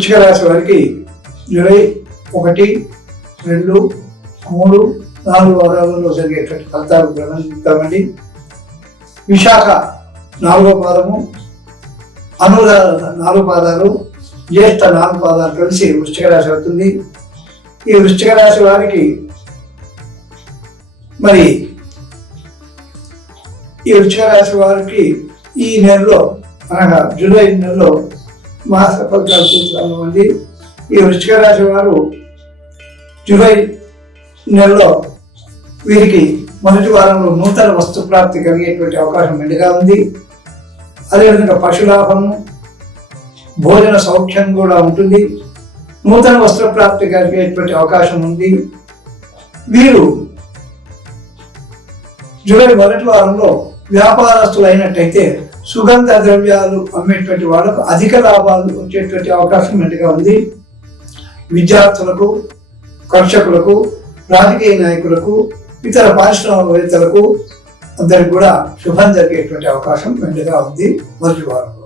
వృశ్చిక రాశి వారికి జూలై 1, 2, 3, 4 వారాలలో జరిగేటువంటి ఫలితాలు గమనిస్తామండి. విశాఖ 4వ పాదము, అనురాధ 4 పాదాలు, జ్యేష్ఠ 4 పాదాలు కలిసి వృశ్చిక రాశి అవుతుంది. ఈ వృశ్చిక రాశి వారికి మరి ఈ వృశ్చిక రాశి వారికి ఈ నెలలో అనగా జూలై నెలలో మాస ఫలితాలు చూస్తామండి. ఈ వృశ్చిక రాశి వారు జూలై నెలలో వీరికి మొదటి వారంలో నూతన వస్తు ప్రాప్తి కలిగేటువంటి అవకాశం మెండుగా ఉంది. అదేవిధంగా పశులాభము, భోజన సౌఖ్యం కూడా ఉంటుంది. నూతన వస్త్ర ప్రాప్తి కలిగేటువంటి అవకాశం ఉంది. వీరు జూలై మొదటి వారంలో వ్యాపారస్తులు అయినట్టయితే సుగంధ ద్రవ్యాలు అమ్మేటువంటి వాళ్ళకు అధిక లాభాలు వచ్చేటువంటి అవకాశం మెండుగా ఉంది. విద్యార్థులకు, కర్షకులకు, రాజకీయ నాయకులకు, ఇతర పారిశ్రామికవేత్తలకు అందరికి కూడా శుభం జరిగేటువంటి అవకాశం మెండుగా ఉంది మొదటి వారం.